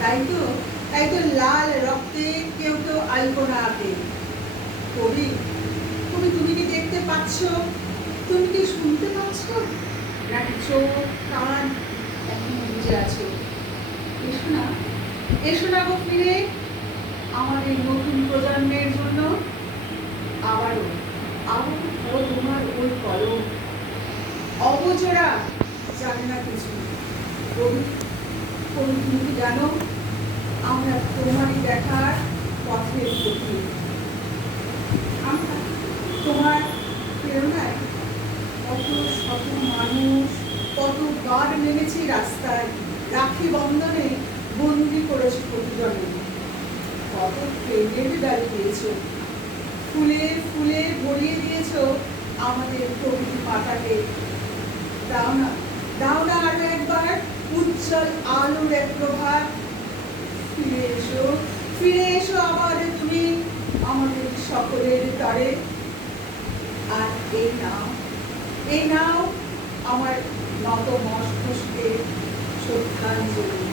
তাই তো তাই তো লাল রক্তে কেউ কেউ আলপনা আঁকে। কবি, কবি তুমি কি দেখতে পাচ্ছ? তুমি কি শুনতে পাচ্ছ? নাকি চোখ কান এখন বুঝে আছো? এসো না, এসো না গো ফিরে আমাদের নতুন প্রজন্মের জন্য। আবারও আবারও ধরো তোমার ওই কলম। অবজরা জানে না কিছু। কবি, কবি তুমি কি জানো আমরা তোমারই দেখার পথের প্রতি। আমরা তোমার প্রেরণায় কত শত মানুষ কতবার নেমেছি রাস্তায়, রাখি বন্ধনে বন্দি করেছি প্রতিজনে। কত প্রেমের ডাল দিয়েছ, ফুলে ফুলে ভরিয়ে দিয়েছ আমাদের প্রকৃতি পাতাকে। দাও না, দাও না আরো একবার উজ্জ্বল আলোর এক প্রভাত। ফিরে এসো, ফিরে এসো আবার তুমি আমাদের সকলের তরে। আর এই নাও আমার নত মস্তকে শ্রদ্ধাঞ্জলি।